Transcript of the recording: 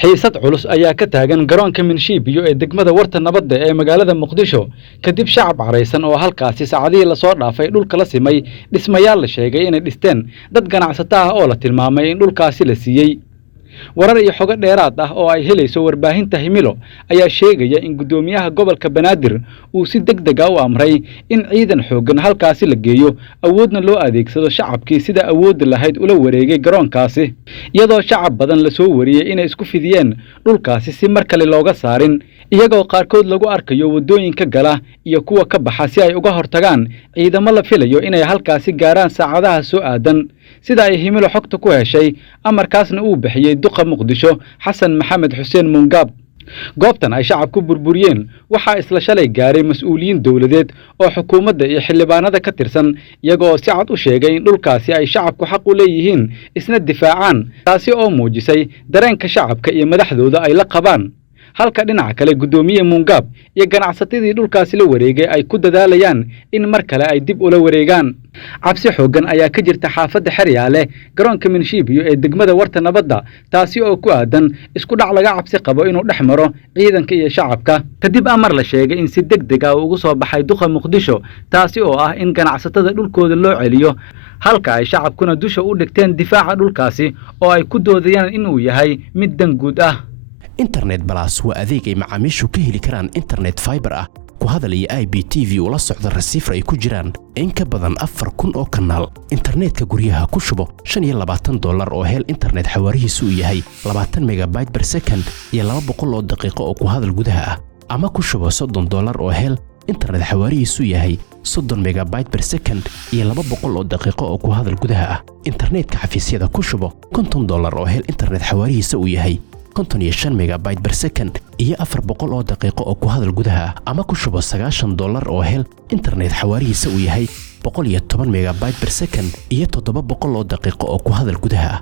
xiisad culus ayaa ka taagan garoonka Minshiibiyo ee degmada Warta Nabadda ee magaalada Muqdisho kadib shacab careysan oo halkaasi saacadihii la soo dhaafay dhulka la simay dhismayaal la sheegay inay dhisteen dad ganacsato ah oo la tilmaamay in dhulkaasi la siiyay warar iyo xogo dheeraad ah oo ay helayso warbaahinta Himilo ayaa sheegaya in gudoomiyaha gobolka Banaadir uu si degdeg ah u amray in ciidan xoogan halkaasi la geeyo awoodna loo adeegsado shacabkii sida awood lahayd ula wareegay garoonkaasi iyadoo shacab badan la soo wariyay inay isku fidiyeen dhulkaasi si mar kale looga saarin iyagoo qaarkood lagu arkayo wadooyinka gala iyo kuwa ka baxa si ay uga hortagaan ciidamo la filayo inay halkaasi gaaraan saacadaha soo aadan sida ay Himilo xogta ku heshay amarkaasna uu bixiyay duqa Muqdisho Xasan Maxamed Xuseen Mungab goobtan ay shacabku burburiyeen waxa isla shalay gaaray mas'uuliyiin dawladeed oo xukuumadda iyo xildhibaanada ka tirsan iyagoo si cad u sheegay in dhulkaasi ay shacabku xaq u leeyihiin isna difaacaan taasi oo muujisay dareenka shacabka iyo madaxdooda ay la qabaan halka dhinaca kale gudoomiye Mungab iyo ganacsatadii dhulkaasi la wareegay ay ku dadaalayaan in mar kale ay dib ula wareegaan cabsi xoogan ayaa ka jirta xaafadda Xeryaale garoonka Minshiibiyo ee degmada Warta Nabadda taasi oo ku aadan isku dhac laga cabsi qabo inuu dhex maro ciidanka iyo shacabka kadib amar la sheegay in si degdeg ah ugu soo baxay duqa Muqdisho taasi oo ah in ganacsatada dhulkooda loo celiyo halka ay shacabkuna dusha u dhigteen difaaca dhulkaasi oo ay ku doodayaan inuu yahay mid dan guud ah internet plus waa adeeg ay macaamiishu ka heli karaan internet fiber ah ku hadal iyo IPTV ula socda receiver ay ku jiraan in ka badan 4,000 oo kanaal internetka guryaha ku shubo $25 oo hel internet xawaarihiisu yahay 20 megabyte per second iyo 200 oo daqiiqo oo ku hadal gudaha ah ama ku shubo $30 oo hel internet xawaarihiisu yahay 30 megabyte per second iyo 200 oo daqiiqo oo ku hadal gudaha ah internetka xafiisyada ku shubo $50 oo hel internet xawaarihiisu yahay 55 megabyte per second iyo 400 oo daqiiqo oo ku hadal gudaha ah ama ku shubo $90 oo hel internet xawaarihiisu yahay 110 megabyte per second iyo 700 oo daqiiqo oo ku hadal gudaha ah